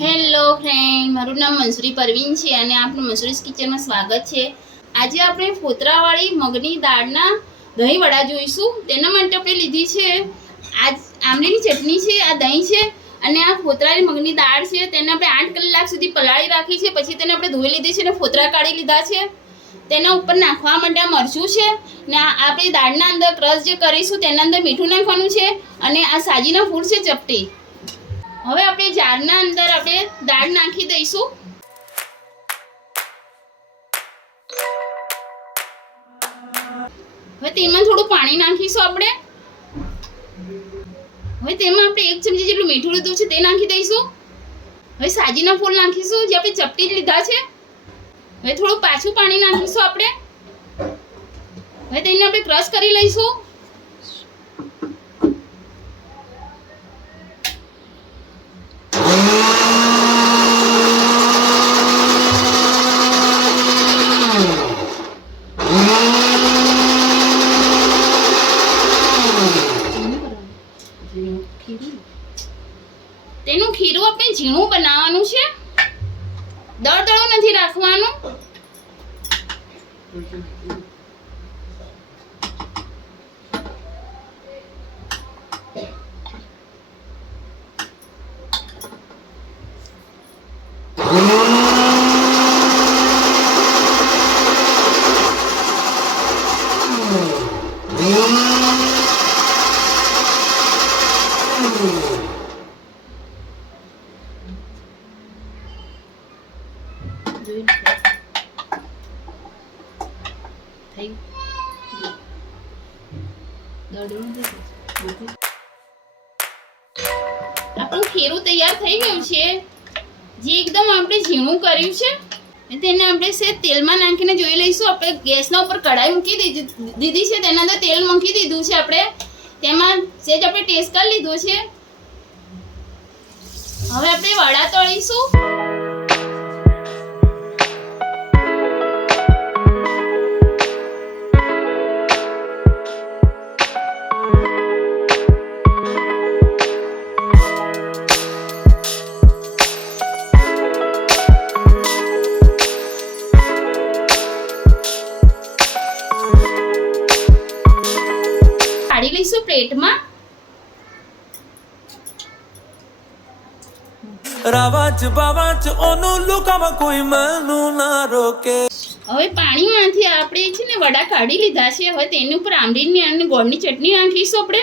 Hello friend, મારું નામ મંસૂરી પરવીન છે અને આપનું મંસૂરીસ કિચનમાં સ્વાગત છે। આજે આપણે ફોતરાવાળી મગની દાળના દહીં વડા જોઈશું। તેના માટે આપણે લીધી છે આ આમલીની ચટણી છે, આ દહીં છે અને આ ફોતરાની મગની દાળ છે। તેને આપણે 8 કલાક સુધી પલાળી રાખી છે, પછી તેને આપણે ધોઈ લીધી છે અને ફોતરા કાઢી લીધા છે। તેના ઉપર નાખવા માટે આ મરચું છે ને આપણે દાળના અંદર ક્રશ જે કરીશું તેના અંદર મીઠું નાખવાનું છે અને આ સાજીના ફૂલ છે ચપટી। હવે આપણે જારના અંદર આપણે દાળ નાખી દઈશું। હવે તેમાં થોડું પાણી નાખીશું આપણે। હવે તેમાં આપણે 1 ચમચી જેટલું મીઠું લીધું છે તે નાખી દઈશું। હવે સાજીના ફૂલ નાખીશું જે આપણે ચપટી લીધા છે। હવે થોડું પાછું પાણી નાખીશું આપણે। હવે તેને આપણે ક્રશ કરી લઈશું। તેનું ખીરું આપણે ઝીણું બનાવવાનું છે, દળદળો નથી રાખવાનું। આપણું ખીરું તૈયાર થઈ ગયું છે, જે એકદમ આપણે ઝીણું કર્યું છે। તેને આપણે સેજ તેલમાં નાખીને જોઈ લઈશું। આપણે ગેસના ઉપર કઢાઈ મૂકી દીધી છે, તેના અંદર તેલ મૂકી દીધું છે આપણે। તેમાં સેજ આપણે ટેસ્ટ કરી લીધો છે। હવે આપણે વડા તળીશું। કાઢી લઈશું પ્લેટમાં। રાવાચ બાવાચ ઓનો લુકામાં કોઈ મનું ના રોકે। હવે પાણીમાંથી આપણે છે ને વડા કાઢી લીધા છે। હવે તેની ઉપર આંબલીની અને ગોળની ચટણી નાખીશું આપણે।